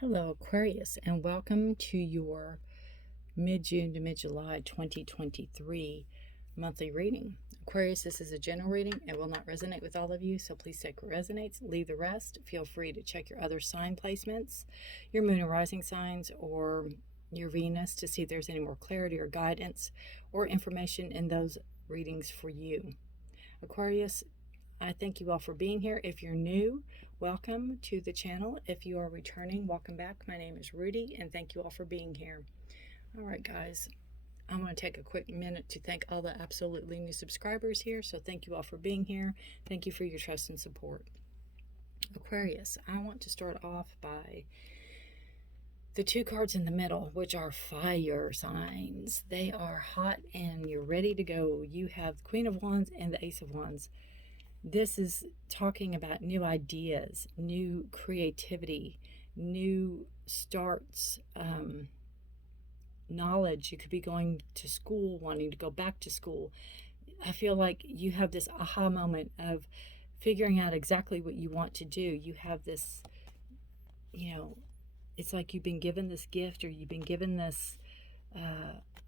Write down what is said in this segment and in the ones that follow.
Hello, Aquarius, and welcome to your mid-June to mid-July 2023 monthly reading. Aquarius, this is a general reading. It will not resonate with all of you, so please take what resonates, leave the rest. Feel free to check your other sign placements, your moon and rising signs, or your Venus to see if there's any more clarity or guidance or information in those readings for you. Aquarius, I thank you all for being here. If you're new, welcome to the channel. If you are returning, welcome back. My name is Rudi, and thank you all for being here. All right, guys, I want to take a quick minute to thank all the absolutely new subscribers here. So thank you all for being here. Thank you for your trust and support. Aquarius, I want to start off by the two cards in the middle, which are fire signs. They are hot and you're ready to go. You have the Queen of Wands and the Ace of Wands. This is talking about new ideas, new creativity, new starts, knowledge. You could be going to school, wanting to go back to school. I feel like you have this aha moment of figuring out exactly what you want to do. You have this, it's like you've been given this gift, or you've been given this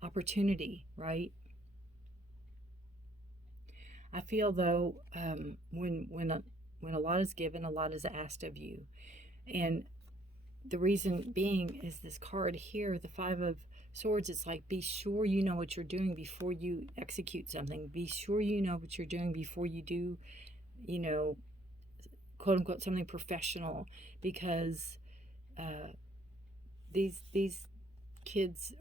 opportunity, right? I feel though, when a lot is given, a lot is asked of you, and the reason being is this card here, the Five of Swords. It's like, be sure you know what you're doing before you execute something. Be sure you know what you're doing before you do, quote unquote, something professional, because these kids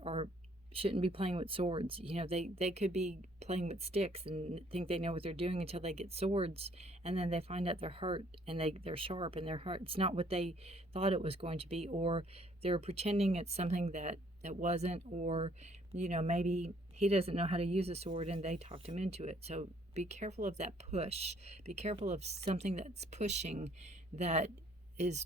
shouldn't be playing with swords. They could be playing with sticks and think they know what they're doing until they get swords, and then they find out they're hurt, and they're sharp and they're hurt. It's not what they thought it was going to be, or they're pretending it's something that wasn't, or maybe he doesn't know how to use a sword and they talked him into it. So be careful of that push. Be careful of something that's pushing, that is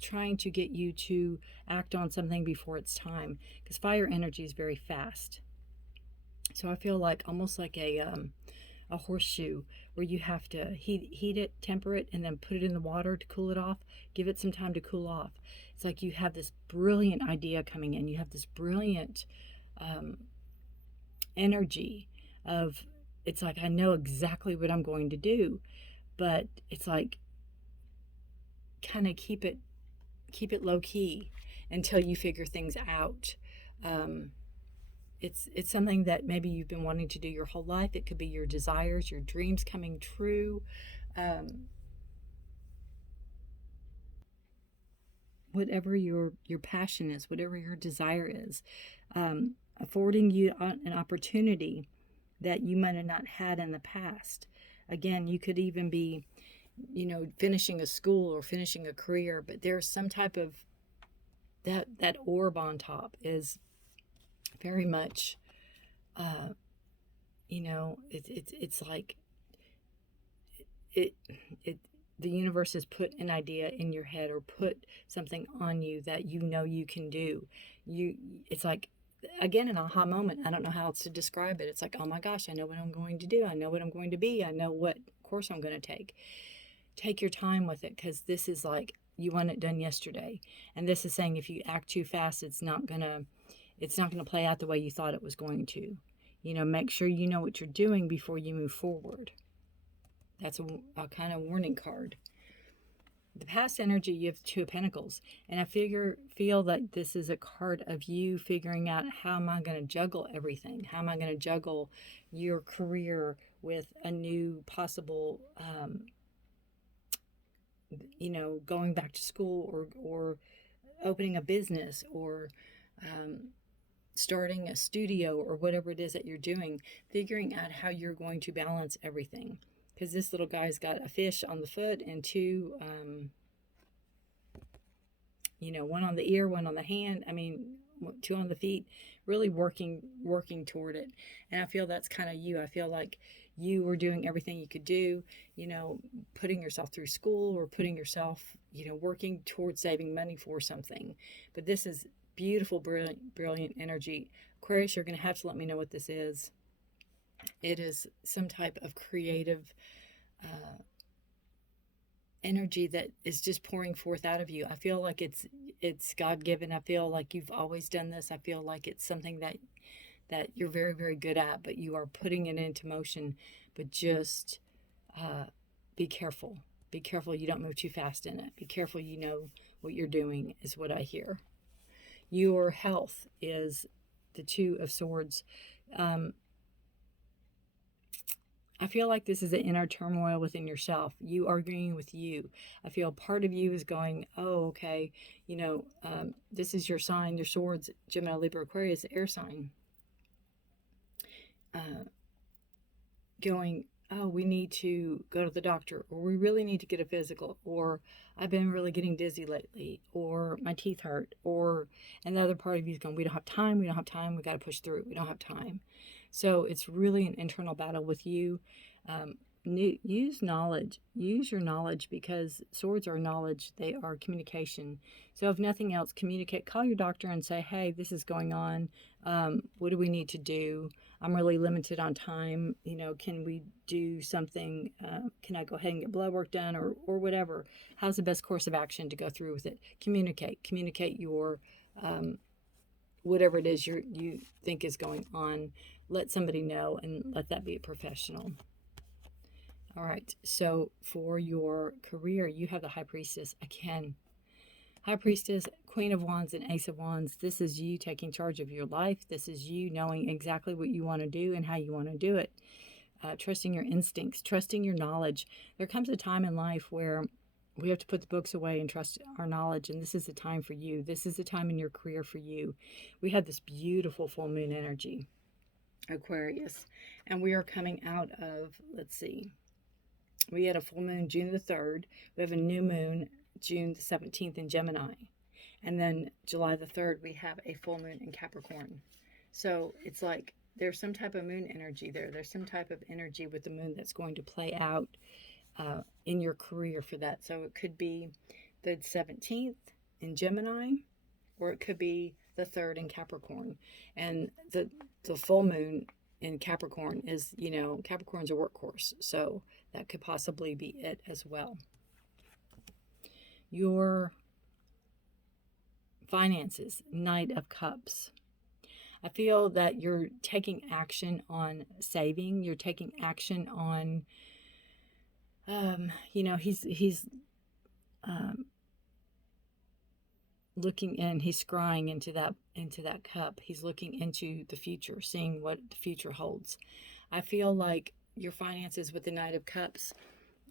trying to get you to act on something before it's time, because fire energy is very fast. So I feel like almost like a horseshoe, where you have to heat it, temper it, and then put it in the water to cool it off. Give it some time to cool off. It's like you have this brilliant idea coming in. You have this brilliant energy of, it's like, I know exactly what I'm going to do, but it's like, kind of keep it low key until you figure things out. It's something that maybe you've been wanting to do your whole life. It could be your desires, your dreams coming true. Whatever your passion is, whatever your desire is, affording you an opportunity that you might have not had in the past. Again, you could even be finishing a school or finishing a career, but there's some type of that orb on top is very much, it's like the universe has put an idea in your head, or put something on you that you can do. It's like, again, an aha moment. I don't know how else to describe it. It's like, oh my gosh, I know what I'm going to do. I know what I'm going to be. I know what course I'm going to take. Take your time with it, because this is like, you want it done yesterday. And this is saying, if you act too fast, it's not gonna play out the way you thought it was going to. Make sure you know what you're doing before you move forward. That's a kind of warning card. The past energy, you have Two of Pentacles, and I feel that this is a card of you figuring out, how am I going to juggle everything? How am I going to juggle your career with a new possible going back to school, or opening a business, or starting a studio, or whatever it is that you're doing, figuring out how you're going to balance everything. Because this little guy's got a fish on the foot, and two, one on the ear, one on the hand. I mean, two on the feet, really working toward it. And I feel that's kind of you. I feel like you were doing everything you could do, putting yourself through school, or putting yourself, working towards saving money for something. But this is beautiful, brilliant energy. Aquarius, you're going to have to let me know what this is. It is some type of creative energy that is just pouring forth out of you. I feel like it's it's God-given. I feel like you've always done this. I feel like it's something that you're very, very good at, but you are putting it into motion. But just be careful. Be careful you don't move too fast in it. Be careful you know what you're doing, is what I hear. Your health is the Two of Swords. I feel like this is an inner turmoil within yourself. You arguing with you. I feel part of you is going, oh, okay, this is your sign, your swords, Gemini, Libra, Aquarius, air sign. Going, oh, we need to go to the doctor, or we really need to get a physical, or I've been really getting dizzy lately, or my teeth hurt, or another part of you is going, we don't have time, we got to push through, we don't have time. So it's really an internal battle with you. Use knowledge, use your knowledge, because swords are knowledge, they are communication. So if nothing else, communicate, call your doctor and say, hey, this is going on. What do we need to do? I'm really limited on time. Can we do something? Can I go ahead and get blood work done, or whatever? How's the best course of action to go through with it? Communicate your whatever it is you think is going on. Let somebody know, and let that be a professional. All right, so for your career, you have the High Priestess again. High Priestess, Queen of Wands, and Ace of Wands. This is you taking charge of your life. This is you knowing exactly what you want to do and how you want to do it. Trusting your instincts, trusting your knowledge. There comes a time in life where we have to put the books away and trust our knowledge, and this is the time for you. This is the time in your career for you. We had this beautiful full moon energy, Aquarius, and we are coming out of, let's see, we had a full moon June the 3rd. We have a new moon June the 17th in Gemini. And then July the 3rd, we have a full moon in Capricorn. So it's like there's some type of moon energy there. There's some type of energy with the moon that's going to play out in your career for that. So it could be the 17th in Gemini, or it could be the 3rd in Capricorn. And the full moon in Capricorn is, Capricorn's a workhorse. So that could possibly be it as well. Your finances, Knight of Cups. I feel that you're taking action on saving. You're taking action on, he's looking in, he's scrying into that cup. He's looking into the future, seeing what the future holds. I feel like your finances with the Knight of Cups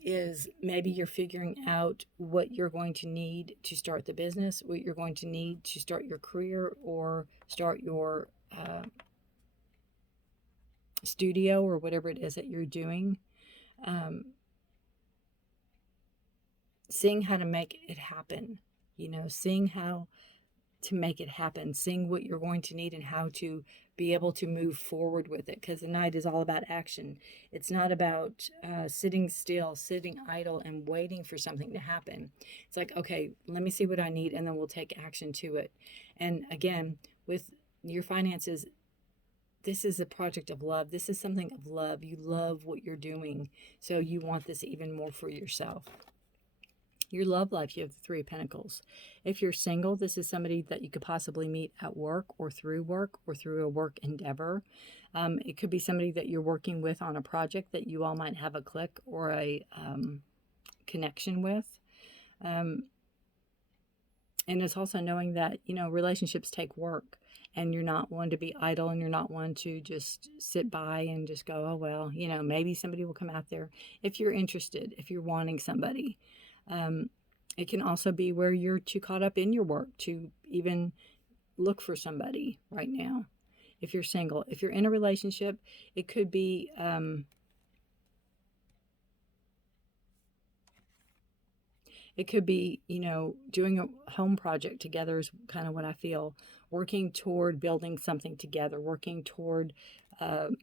is maybe you're figuring out what you're going to need to start the business, what you're going to need to start your career, or start your studio, or whatever it is that you're doing. Seeing how to make it happen, seeing how to make it happen, seeing what you're going to need and how to be able to move forward with it. Because the Knight is all about action. It's not about sitting still, sitting idle and waiting for something to happen. It's like, okay, let me see what I need, and then we'll take action to it. And again, with your finances, this is a project of love. This is something of love. You love what you're doing, so you want this even more for yourself. Your love life, you have the Three of Pentacles. If you're single, this is somebody that you could possibly meet at work, or through a work endeavor. It could be somebody that you're working with on a project that you all might have a click or a connection with. And it's also knowing that, relationships take work, and you're not one to be idle, and you're not one to just sit by and just go, oh, well, maybe somebody will come out there. If you're interested, if you're wanting somebody. It can also be where you're too caught up in your work to even look for somebody right now. If you're single, if you're in a relationship, it could be, doing a home project together is kind of what I feel. Working toward building something together, working toward, redoing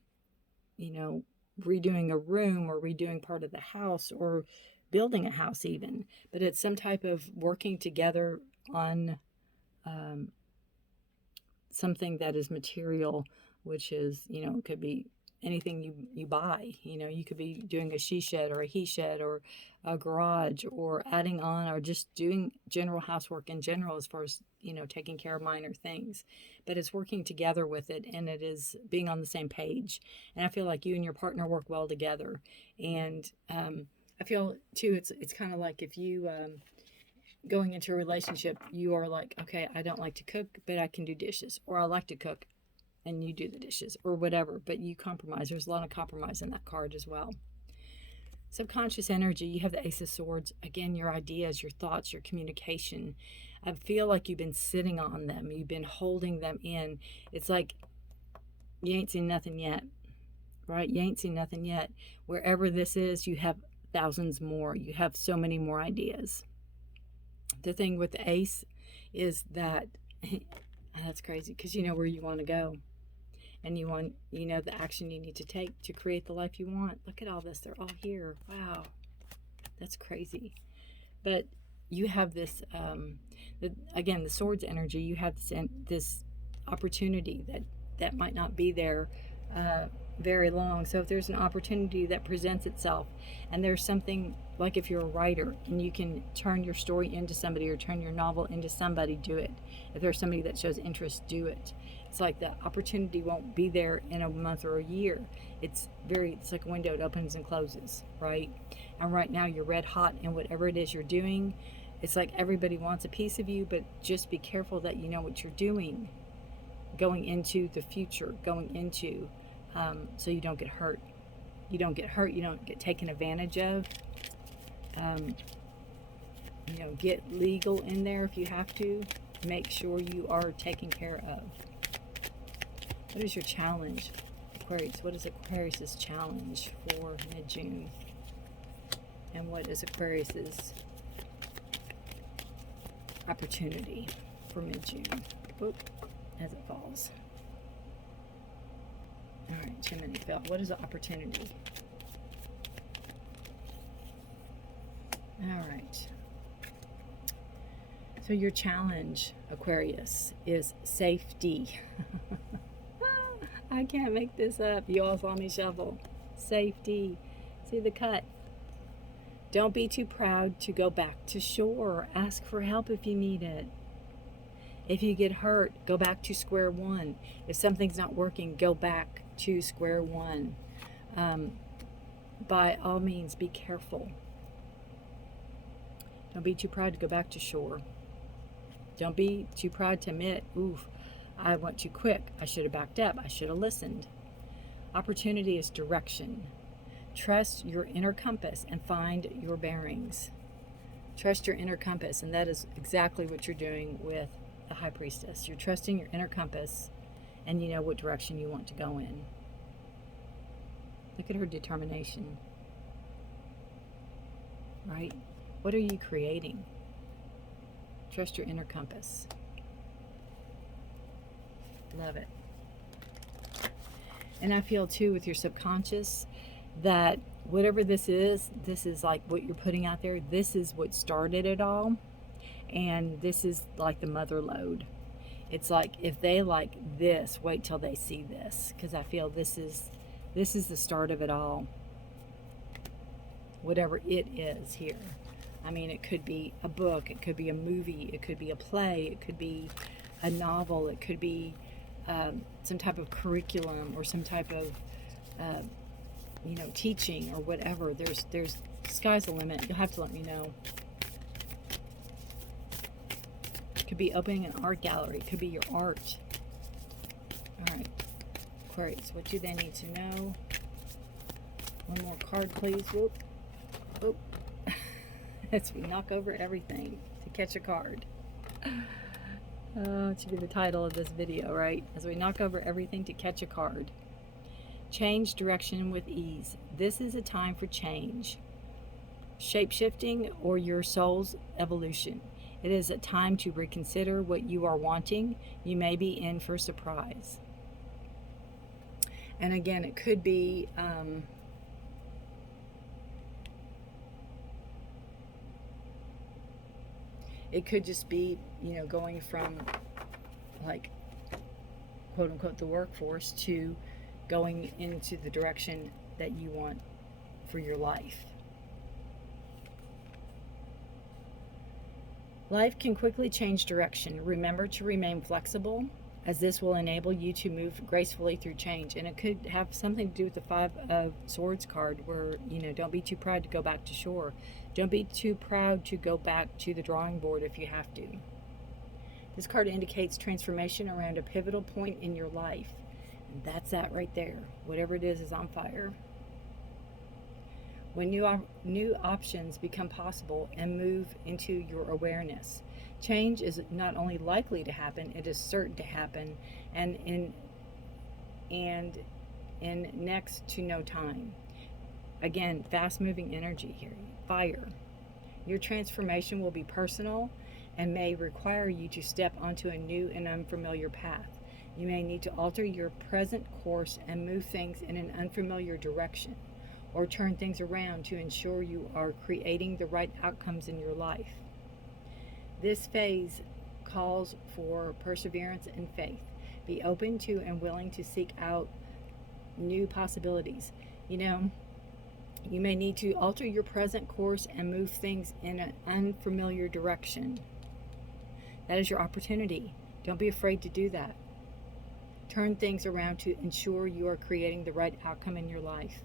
a room, or redoing part of the house, or building a house even. But it's some type of working together on something that is material, which is, it could be anything you buy. You know, you could be doing a she shed or a he shed or a garage, or adding on, or just doing general housework in general, as far as, you know, taking care of minor things. But it's working together with it, and it is being on the same page. And I feel like you and your partner work well together. And I feel too, it's kind of like if you going into a relationship, you are like, okay, I don't like to cook, but I can do dishes, or I like to cook and you do the dishes, or whatever. But you compromise. There's a lot of compromise in that card as well. Subconscious energy, you have the Ace of Swords. Again, your ideas, your thoughts, your communication. I feel like you've been sitting on them. You've been holding them in. It's like you ain't seen nothing yet, right? You ain't seen nothing yet. Wherever this is, you have thousands more. You have so many more ideas. The thing with the Ace is that that's crazy, because you know where you want to go. And you know the action you need to take to create the life you want. Look at all this. They're all here. Wow. That's crazy. But you have this, again, the Swords energy. You have this opportunity that might not be there very long. So if there's an opportunity that presents itself, and there's something, like if you're a writer and you can turn your story into somebody, or turn your novel into somebody, do it. If there's somebody that shows interest, do it. It's like the opportunity won't be there in a month or a year. It's like a window. It opens and closes, right? And right now you're red hot in whatever it is you're doing. It's like everybody wants a piece of you, but just be careful that you know what you're doing going into the future, going into, so you don't get hurt. You don't get hurt. You don't get taken advantage of. You know, get legal in there if you have to. Make sure you are taken care of. What is your challenge, Aquarius? What is Aquarius's challenge for mid-June? And what is Aquarius's opportunity for mid-June? Oop, as it falls. All right, too many fell. What is the opportunity? All right. So your challenge, Aquarius, is safety. I can't make this up. You all saw me shuffle. Safety. See the cut. Don't be too proud to go back to shore. Ask for help if you need it. If you get hurt, go back to square one. If something's not working, go back to square one. By all means, be careful. Don't be too proud to go back to shore. Don't be too proud to admit, oof, I went too quick. I should have backed up. I should have listened. Opportunity is direction. Trust your inner compass and find your bearings. Trust your inner compass, and that is exactly what you're doing with the High Priestess. You're trusting your inner compass, and you know what direction you want to go in. Look at her determination. Right? What are you creating? Trust your inner compass. Love it. And I feel too with your subconscious that whatever this is like what you're putting out there. This is what started it all. And this is like the mother lode. It's like, if they like this, wait till they see this. Because I feel this is the start of it all. Whatever it is here. I mean, it could be a book, it could be a movie, it could be a play, it could be a novel, it could be some type of curriculum, or some type of teaching, or whatever. There's sky's the limit. You'll have to let me know. It could be opening an art gallery. It could be your art. All right, Aquarius, what do they need to know? One more card, please. Whoop. Whoop. As we knock over everything to catch a card. It should be the title of this video, right? As we knock over everything to catch a card. Change direction with ease. This is a time for change. Shape-shifting, or your soul's evolution. It is a time to reconsider what you are wanting. You may be in for a surprise. And again, it could be it could just be, going from, like, quote unquote, the workforce to going into the direction that you want for your life. Life can quickly change direction. Remember to remain flexible, as this will enable you to move gracefully through change. And it could have something to do with the Five of Swords card, where, don't be too proud to go back to shore. Don't be too proud to go back to the drawing board if you have to. This card indicates transformation around a pivotal point in your life. And that's that right there. Whatever it is on fire. When new options become possible and move into your awareness. Change is not only likely to happen, it is certain to happen, and in next to no time. Again, fast-moving energy here. Fire. Your transformation will be personal and may require you to step onto a new and unfamiliar path. You may need to alter your present course and move things in an unfamiliar direction, or turn things around to ensure you are creating the right outcomes in your life. This phase calls for perseverance and faith. Be open to and willing to seek out new possibilities. You may need to alter your present course and move things in an unfamiliar direction. That is your opportunity. Don't be afraid to do that. Turn things around to ensure you are creating the right outcome in your life.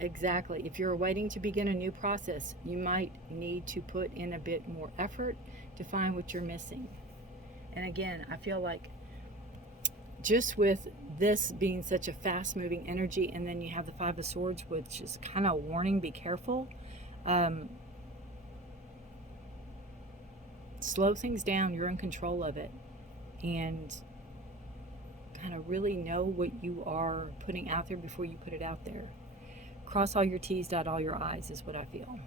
Exactly. If you're waiting to begin a new process, you might need to put in a bit more effort to find what you're missing. And again, I feel like just with this being such a fast-moving energy, and then you have the Five of Swords, which is kind of warning, be careful. Slow things down. You're in control of it. And kind of really know what you are putting out there before you put it out there. Cross all your T's, dot all your I's is what I feel.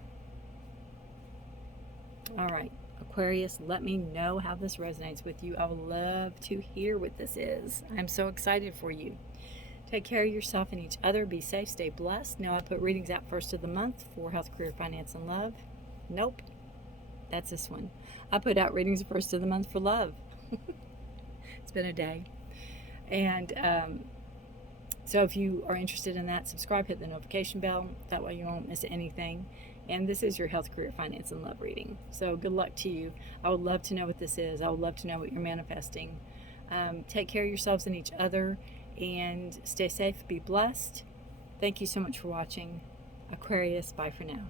All right, Aquarius, let me know how this resonates with you. I would love to hear what this is. I'm so excited for you. Take care of yourself and each other. Be safe, stay blessed. Now I put readings out first of the month for health, career, finance, and love. Nope, that's this one. I put out readings first of the month for love. It's been a day. And so if you are interested in that, subscribe, hit the notification bell. That way you won't miss anything. And this is your health, career, finance, and love reading. So good luck to you. I would love to know what this is. I would love to know what you're manifesting. Take care of yourselves and each other, and stay safe, be blessed. Thank you so much for watching. Aquarius, bye for now.